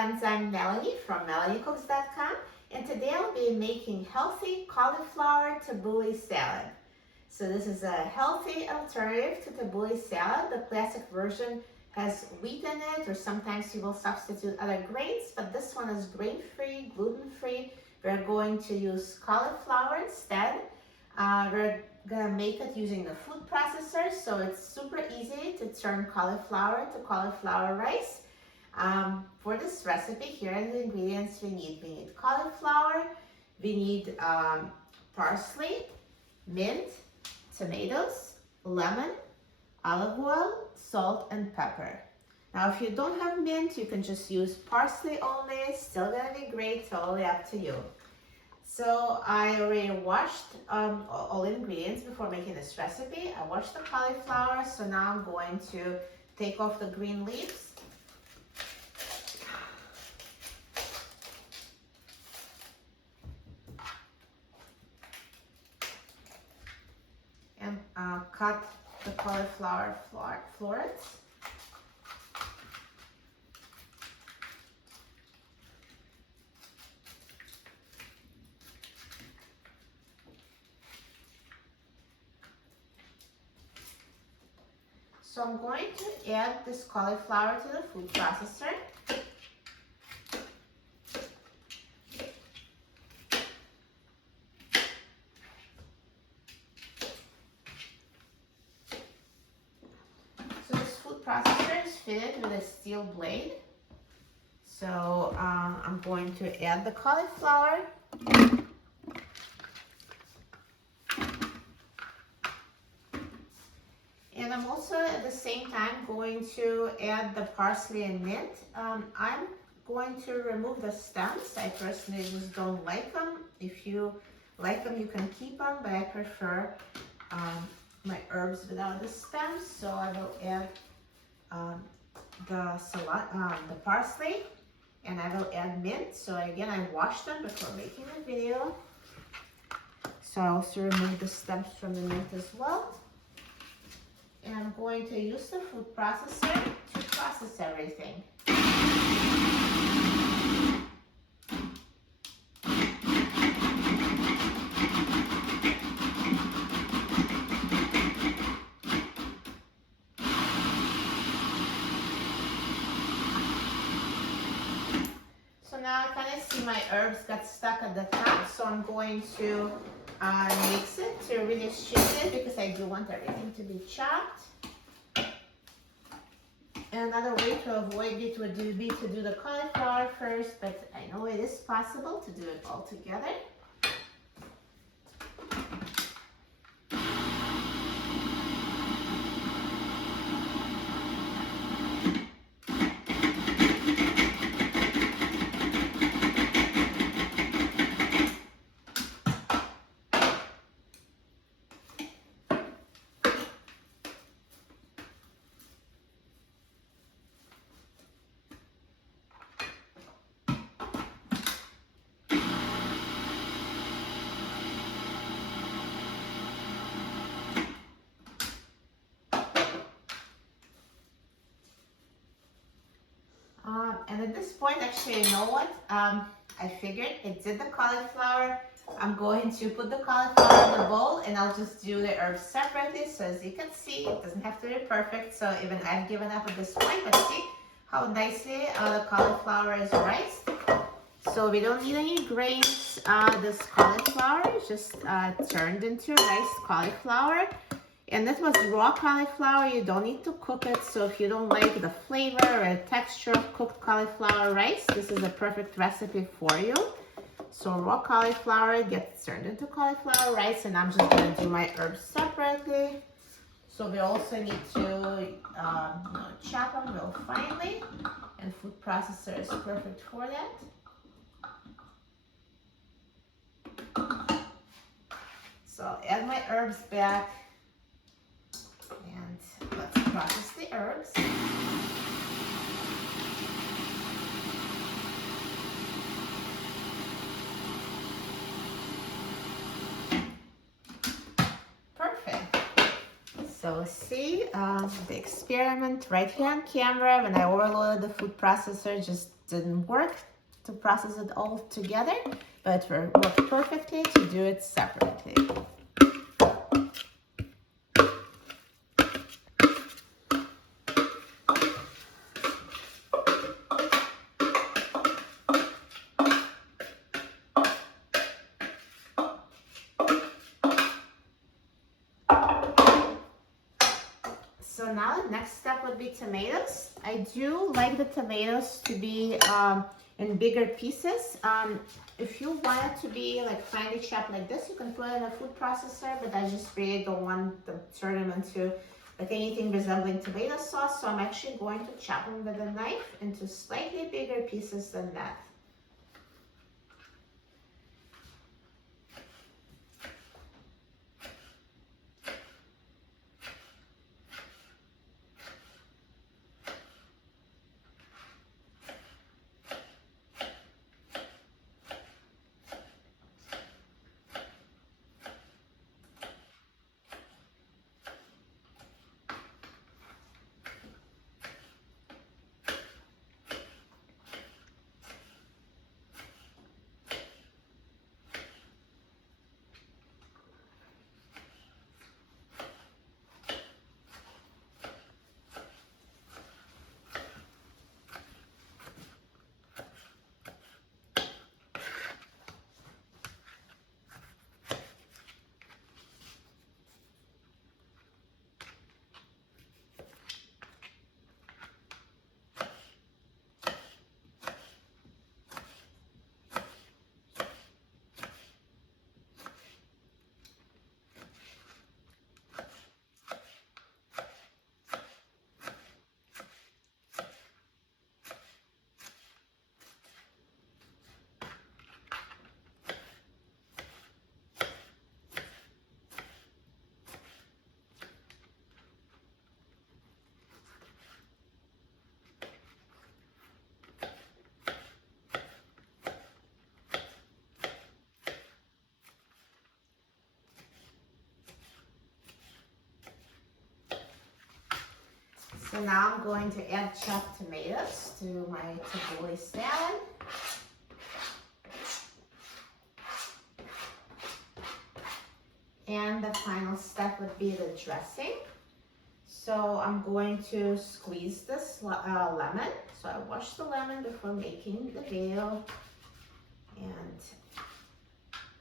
friends, I'm Melanie from MelanieCooks.com, and today I'll be making healthy cauliflower tabbouleh salad. So this is a healthy alternative to tabbouleh salad. The classic version has wheat in it, or sometimes you will substitute other grains, but this one is grain-free, gluten-free. We're going to use cauliflower instead. We're gonna make it using the food processor, so it's super easy to turn cauliflower to cauliflower rice. For this recipe, here are the ingredients we need. We need cauliflower, we need parsley, mint, tomatoes, lemon, olive oil, salt, and pepper. Now, if you don't have mint, you can just use parsley only. Still gonna be great, totally up to you. So I already washed all ingredients before making this recipe. I washed the cauliflower, so now I'm going to take off the green leaves. And cut the cauliflower florets. So I'm going to add this cauliflower to the food processor. So this food processor is fitted with a steel blade. So I'm going to add the cauliflower. And I'm also at the same time going to add the parsley and mint. I'm going to remove the stems. I personally just don't like them. If you like them, you can keep them, but I prefer my herbs without the stems. So I will add the parsley, and I will add mint. So again, I washed them before making the video. So I also remove the stems from the mint as well. And I'm going to use the food processor to process everything. So now I kind of see my herbs got stuck at the top, so I'm going to mix it to really shape it, because I do want everything to be chopped. And another way to avoid it would be to do the cauliflower first, but I know it is possible to do it all together. And at this point, actually, you know what? I figured it did the cauliflower. I'm going to put the cauliflower in the bowl, and I'll just do the herbs separately. So as you can see, it doesn't have to be perfect. So even I've given up at this point, but see how nicely the cauliflower is riced. So we don't need any grains. This cauliflower is just turned into riced cauliflower. And this was raw cauliflower. You don't need to cook it. So if you don't like the flavor or texture of cooked cauliflower rice, this is a perfect recipe for you. So raw cauliflower gets turned into cauliflower rice, and I'm just going to do my herbs separately. So we also need to chop them real finely, and food processor is perfect for that. So I'll add my herbs back. And let's process the herbs. Perfect. So see the experiment right here on camera when I overloaded the food processor, just didn't work to process it all together, but it worked perfectly to do it separately. So now the next step would be tomatoes. I do like the tomatoes to be in bigger pieces. If you want it to be like finely chopped like this, you can put it in a food processor, but I just really don't want to turn them into like anything resembling tomato sauce. So I'm actually going to chop them with a knife into slightly bigger pieces than that. So now I'm going to add chopped tomatoes to my tabbouleh salad. And the final step would be the dressing. So I'm going to squeeze this lemon. So I washed the lemon before making the video. And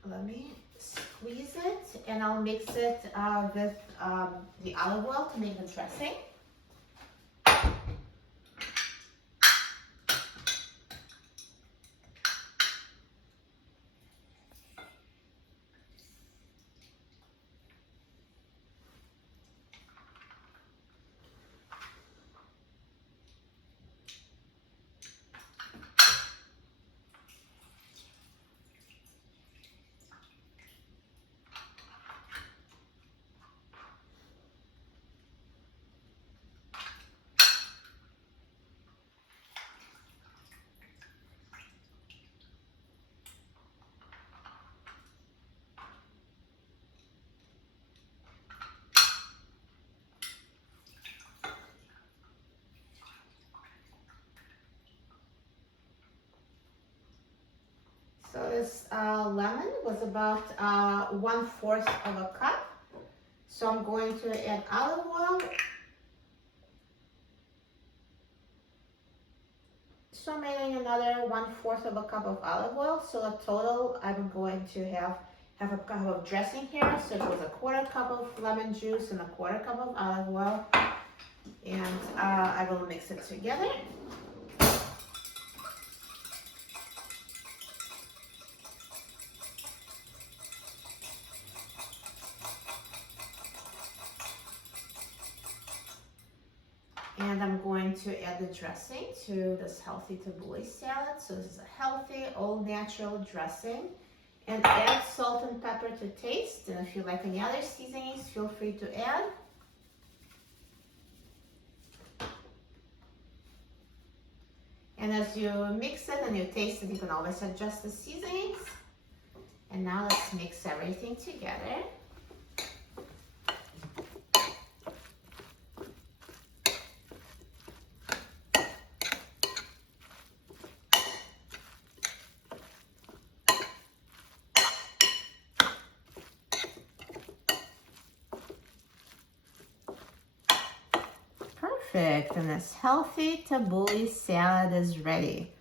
let me squeeze it, and I'll mix it with the olive oil to make the dressing. So this lemon was about 1/4 of a cup. So I'm going to add olive oil. So I'm adding another 1/4 of a cup of olive oil. So in total, I'm going to have a cup of dressing here. So it was a 1/4 cup of lemon juice and a 1/4 cup of olive oil. And I will mix it together. And I'm going to add the dressing to this healthy tabbouleh salad. So this is a healthy, all-natural dressing. And add salt and pepper to taste. And if you like any other seasonings, feel free to add. And as you mix it and you taste it, you can always adjust the seasonings. And now let's mix everything together. Perfect, and this healthy tabbouleh salad is ready.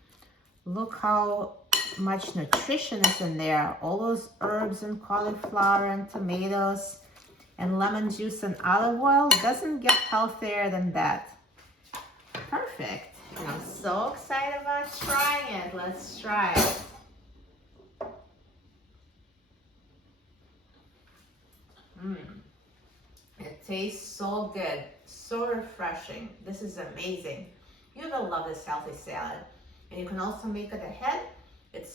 Look how much nutrition is in there. All those herbs and cauliflower and tomatoes and lemon juice and olive oil. Doesn't get healthier than that. Perfect. And I'm so excited about trying it. Let's try it. It tastes so good, so refreshing. This is amazing. You're gonna love this healthy salad. And you can also make it ahead. It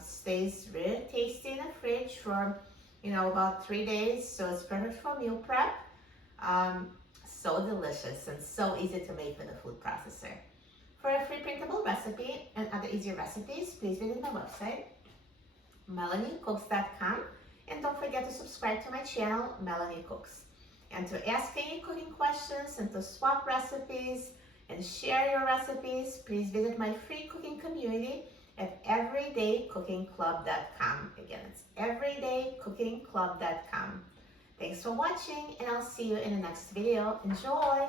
stays really tasty in the fridge for, about 3 days. So it's perfect for meal prep. So delicious and so easy to make with a food processor. For a free printable recipe and other easy recipes, please visit my website, melaniecooks.com. And don't forget to subscribe to my channel, Melanie Cooks. And to ask any cooking questions and to swap recipes and share your recipes, please visit my free cooking community at everydaycookingclub.com. Again, it's everydaycookingclub.com. Thanks for watching, and I'll see you in the next video. Enjoy!